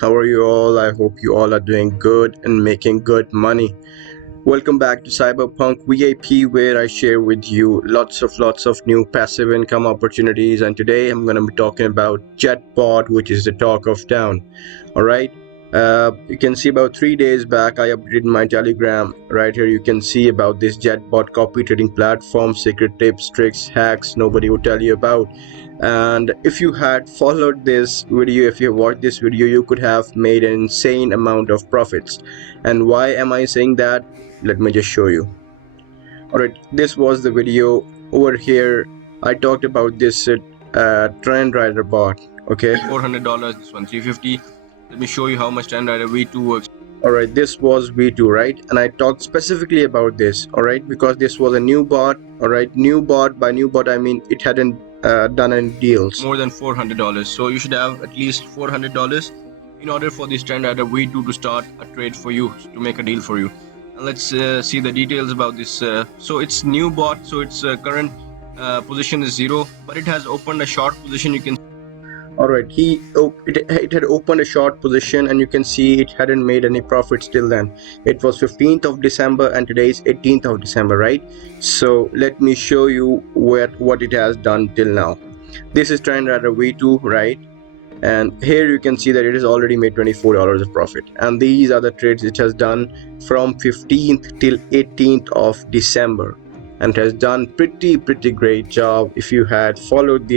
How are you all? I hope you all are doing good and making good money. Welcome back to Cyberpunk VIP, where I share with you lots of new passive income opportunities. And today I'm going to be talking about Jetbot, which is the talk of town. All right. You can see about 3 days back I updated my Telegram. Right here you can see about this Jetbot copy trading platform, secret tips, tricks, hacks nobody would tell you about. And if you had followed this video, if you watched this video, you could have made an insane amount of profits. And why am I saying that? Let me just show you. Alright, this was the video. Over here I talked about this Trend Rider bot. Okay, $400, this one $350. Let me show you how much Trend Rider V2 works. alright, this was V2, right? And I talked specifically about this, alright, because this was a new bot. Alright, new bot. By new bot I mean it hadn't done any deals. More than $400, so you should have at least $400 in order for this Trend Rider V2 to start a trade for you, to make a deal for you. And let's see the details about this. So it's new bot, so its current position is 0, but it has opened a short position. You can Alright, it had opened a short position, and you can see it hadn't made any profits till then. It was 15th of December and today is 18th of December, right? So let me show you what it has done till now. This is Trend Rider V2, right? And here you can see that it has already made $24 of profit, and these are the trades it has done from 15th till 18th of December, and has done pretty great job. If you had followed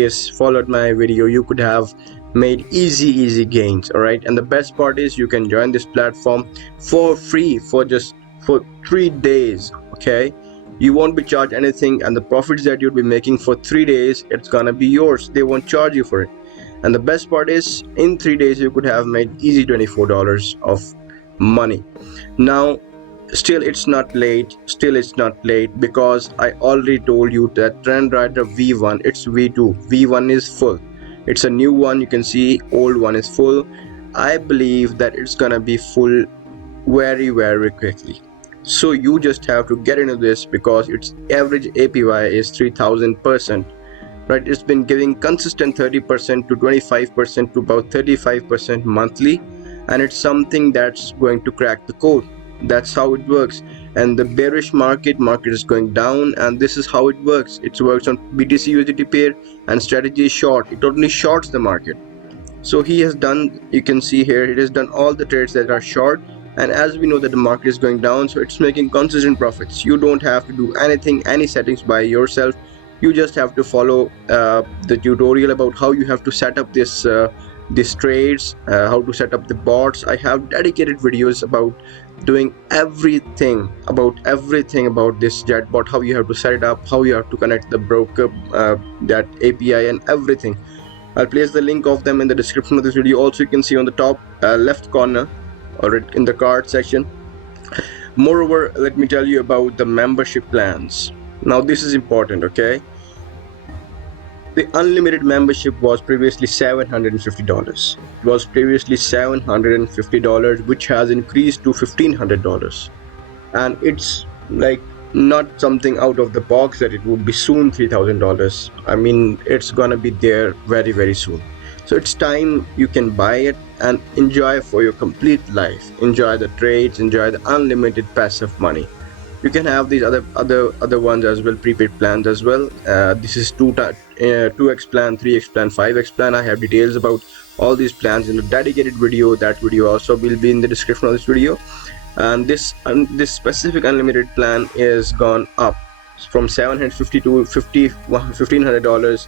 my video, you could have made easy gains. All right, and the best part is you can join this platform for free for 3 days. Okay, you won't be charged anything, and the profits that you'll be making for 3 days, it's gonna be yours. They won't charge you for it. And the best part is in 3 days you could have made easy $24 of money. Now still it's not late, because I already told you that Trend Rider V1, it's V2. V1 is full, it's a new one. You can see old one is full. I believe that it's gonna be full very quickly. So you just have to get into this, because its average APY is 3000%. Right, it's been giving consistent 30% to 25% to about 35% monthly, and it's something that's going to crack the code. That's how it works. And the bearish market is going down, and this is how it works. It works on BTC USDT pair, and strategy is short. It totally shorts the market. So he has done, you can see here, it has done all the trades that are short. And as we know that the market is going down, so it's making consistent profits. You don't have to do any settings by yourself. You just have to follow the tutorial about how you have to set up these trades, how to set up the bots. I have dedicated videos about doing everything about this Jetbot, how you have to set it up, how you have to connect the broker, that API and everything. I'll place the link of them in the description of this video. Also, you can see on the top left corner, or in the card section. Moreover, let me tell you about the membership plans. Now this is important, okay? The unlimited membership was previously $750. It was previously $750, which has increased to $1500. And it's like not something out of the box that it would be soon $3000. I mean, it's gonna be there very soon. So it's time you can buy it and enjoy for your complete life. Enjoy the trades, enjoy the unlimited passive money. You can have these other ones as well, prepaid plans as well. This is 2x plan, 3x plan, 5x plan. I have details about all these plans in a dedicated video. That video also will be in the description of this video. And this specific unlimited plan is gone up from $750 to $1,500.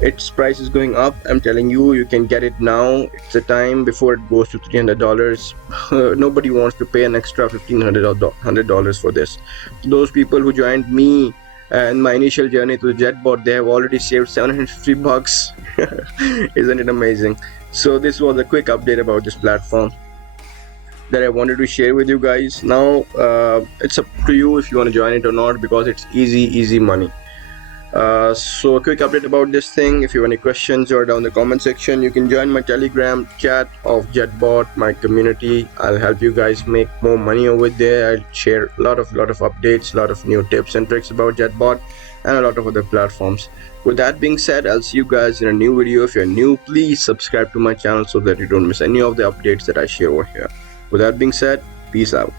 Its price is going up. I'm telling you, you can get it now. It's the time before it goes to $300. Nobody wants to pay an extra $1,500 for this. Those people who joined me in my initial journey to the Jetbot, they have already saved $750. Isn't it amazing? So this was a quick update about this platform that I wanted to share with you guys. Now it's up to you if you want to join it or not, because it's easy money. So a quick update about this thing. If you have any questions or down the comment section, you can join my Telegram chat of Jetbot, my community. I'll help you guys make more money over there. I'll share a lot of updates, a lot of new tips and tricks about Jetbot and a lot of other platforms. With that being said, I'll see you guys in a new video. If you're new, please subscribe to my channel so that you don't miss any of the updates that I share over here. With that being said, peace out.